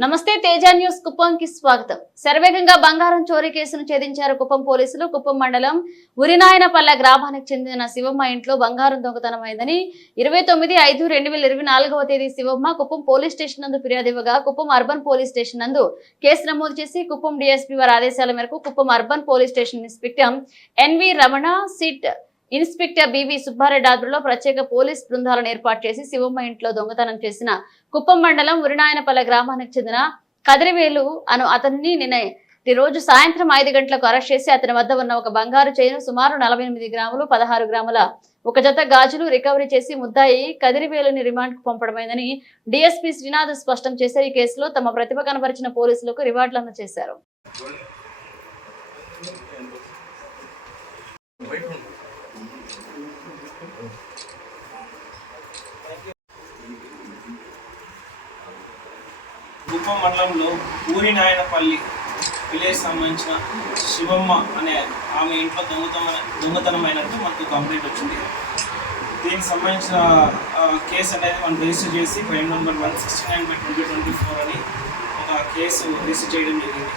నమస్తే తేజ న్యూస్ కుప్పం కి స్వాగతం. శరవేగంగా బంగారం చోరీ కేసును ఛేదించారు కుప్పం పోలీసులు. కుప్పం మండలం ఉరినాయనపల్లె గ్రామానికి చెందిన శివమ్మ ఇంట్లో బంగారం దొంగతనమైందని ఇరవై తొమ్మిది ఐదు రెండు వేల ఇరవై నాలుగవ తేదీ శివమ్మ కుప్పం పోలీస్ స్టేషన్ నందు ఫిర్యాదు ఇవ్వగా కుప్పం అర్బన్ పోలీస్ స్టేషన్ నందు కేసు నమోదు చేసి కుప్పం డీఎస్పీ వారి ఆదేశాల మేరకు Kuppam urban police station inspector NV Ramana SIT inspector BV Subbareddy ఆధ్వర్యంలో ప్రత్యేక పోలీస్ బృందాలను ఏర్పాటు చేసి శివమ్మ ఇంట్లో దొంగతనం చేసిన కుప్పం మండలం ఉరినాయనపల్లె గ్రామానికి చెందిన కదిరివేలు అను అతనిని నిన్న ఈ రోజు సాయంత్రం ఐదు గంటలకు అరెస్ట్ చేసి అతని వద్ద ఉన్న ఒక బంగారు చైను సుమారు నలభై ఎనిమిది గ్రాములు పదహారు గ్రాముల ఒక జత గాజులు రికవరీ చేసి ముద్దాయి కదిరివేలుని రిమాండ్కు పంపడమైందని డిఎస్పీ శ్రీనాథ్ స్పష్టం చేశారు. ఈ కేసులో తమ ప్రతిభ కనబరిచిన పోలీసులకు రివార్డులను చేశారు కుప్పం మండలంలో ఊరి నాయనపల్లి విలేజ్ సంబంధించిన శివమ్మ అనే ఆమె ఇంట్లో దొంగతనమైన దొంగతనమైనట్టు మనకు కంప్లైంట్ వచ్చింది. దీనికి సంబంధించిన కేసు అనేది మనం రిజిస్టర్ చేసి crime number one sixty nine by twenty twenty four అని ఒక కేసు రిజిస్టర్ చేయడం జరిగింది.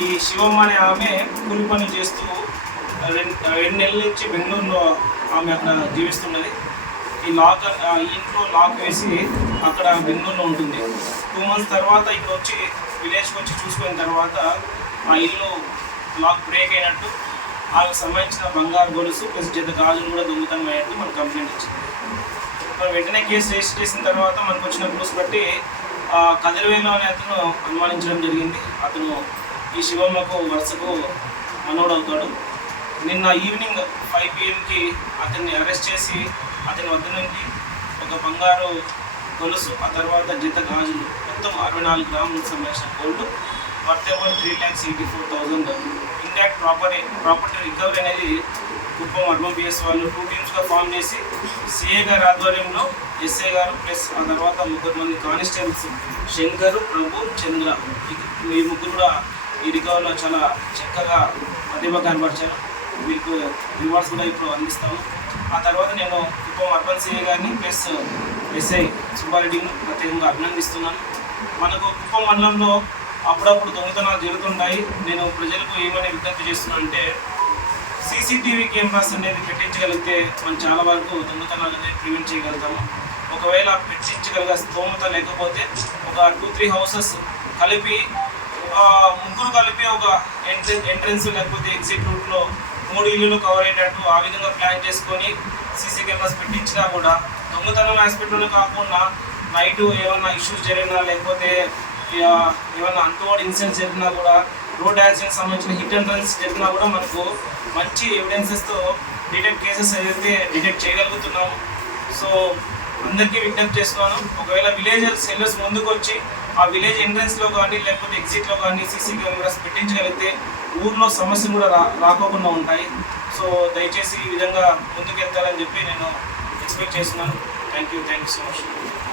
ఈ శివమ్మ అనే ఆమె కూలి పని చేస్తూ రెండు రెండు నెలల నుంచి బెంగళూరులో ఆమె అక్కడ జీవిస్తున్నది. ఈ లాక్ ఆ ఇంట్లో లాక్ వేసి అక్కడ బెంగళూరులో ఉంటుంది. టూ మంత్స్ తర్వాత ఇక్కడ వచ్చి విలేజ్కి వచ్చి చూసుకున్న తర్వాత ఆ ఇల్లు లాక్ బ్రేక్ అయినట్టు వాళ్ళకి సంబంధించిన బంగారు గొలుసు ప్లస్ జత గాజులు కూడా దొంగతనం అయినట్టు మనకు కంప్లైంట్ ఇచ్చింది మనం వెంటనే కేసు రిజిస్టర్ చేసిన తర్వాత మనకు వచ్చిన క్లూస్ బట్టి ఆ కదిరివేలు అనే అతను అనుమానించడం జరిగింది. అతను ఈ శివమ్మకు వరుసకు మనోడవుతాడు నిన్న ఈవినింగ్ ఫైవ్ పిఎంకి అతన్ని అరెస్ట్ చేసి అతని వద్ద నుండి ఒక బంగారు గొలుసు ఆ తర్వాత జత గాజులు మొత్తం అరవై నాలుగు గ్రాములకు సంబంధించిన gold worth about three lakhs eighty four thousand intact property property recovery అనేది కుప్పం అర్బన్ పిఎస్ వాళ్ళు టూ టీమ్స్గా ఫామ్ చేసి సిఏ గారి ఆధ్వర్యంలో ఎస్ఏ గారు ప్లస్ ఆ తర్వాత ముగ్గురు మంది కానిస్టేబుల్స్ శంకర్ ప్రభు చంద్ర. ఈ- ఈ ముగ్గురు కూడా ఈ రికవరీలో చాలా చక్కగా ప్రతిభ కనబరిచారు. మీకు రివార్డ్స్ కూడా ఇప్పుడు అందిస్తాము. ఆ తర్వాత నేను కుప్పం అర్బన్ సిఏ గారిని ప్లస్ ఎస్ఐ సుబ్బారెడ్డిని ప్రత్యేకంగా అభినందిస్తున్నాను. మనకు కుప్పం మండలంలో అప్పుడప్పుడు దొంగతనాలు జరుగుతుంటాయి. నేను ప్రజలకు ఏమని విజ్ఞప్తి చేస్తున్నాను అంటే సీసీటీవీ కెమెరాస్ అనేది పెట్టించగలిగితే మనం చాలా వరకు దొంగతనాలు అనేది ప్రివెంట్ చేయగలుగుతాము. ఒకవేళ పెట్టించగలిగే స్తోమత లేకపోతే ఒక టూ త్రీ హౌసెస్ కలిపి ముగ్గురు కలిపి ఒక ఎంట్రెన్స్ ఎంట్రెన్స్ లేకపోతే ఎగ్జిట్ రూట్లో మూడు ఇల్లులు కవర్ అయ్యేటట్టు ఆ విధంగా ప్లాన్ చేసుకొని సీసీ కెమెరాస్ పెట్టించినా కూడా దొంగతనం హాస్పిటల్లో కాకుండా నైట్ ఏమన్నా ఇష్యూస్ జరిగినా లేకపోతే ఇక ఏమన్నా అంటువర్డ్ ఇన్సిడెంట్స్ జరిగినా కూడా రోడ్ యాక్సిడెంట్ సంబంధించిన హిట్ అండ్ రన్స్ జరిగినా కూడా మనకు మంచి ఎవిడెన్సెస్తో డిటెక్ట్ కేసెస్ ఏదైతే డిటెక్ట్ చేయగలుగుతున్నాము. సో అందరికీ విజ్ఞప్తి చేస్తున్నాను. ఒకవేళ విలేజెస్ సెల్లర్స్ ముందుకు వచ్చి ఆ విలేజ్ ఎంట్రన్స్లో కానీ లేకపోతే ఎగ్జిట్లో కానీ సీసీ కెమెరాస్ పెట్టించగలిగితే ఊర్లో సమస్యలు కూడా రా రాకోకుండా ఉంటాయి. సో దయచేసి ఈ విధంగా ముందుకెళ్తారని చెప్పి నేను ఎక్స్పెక్ట్ చేస్తున్నాను. Thank you thank you so much.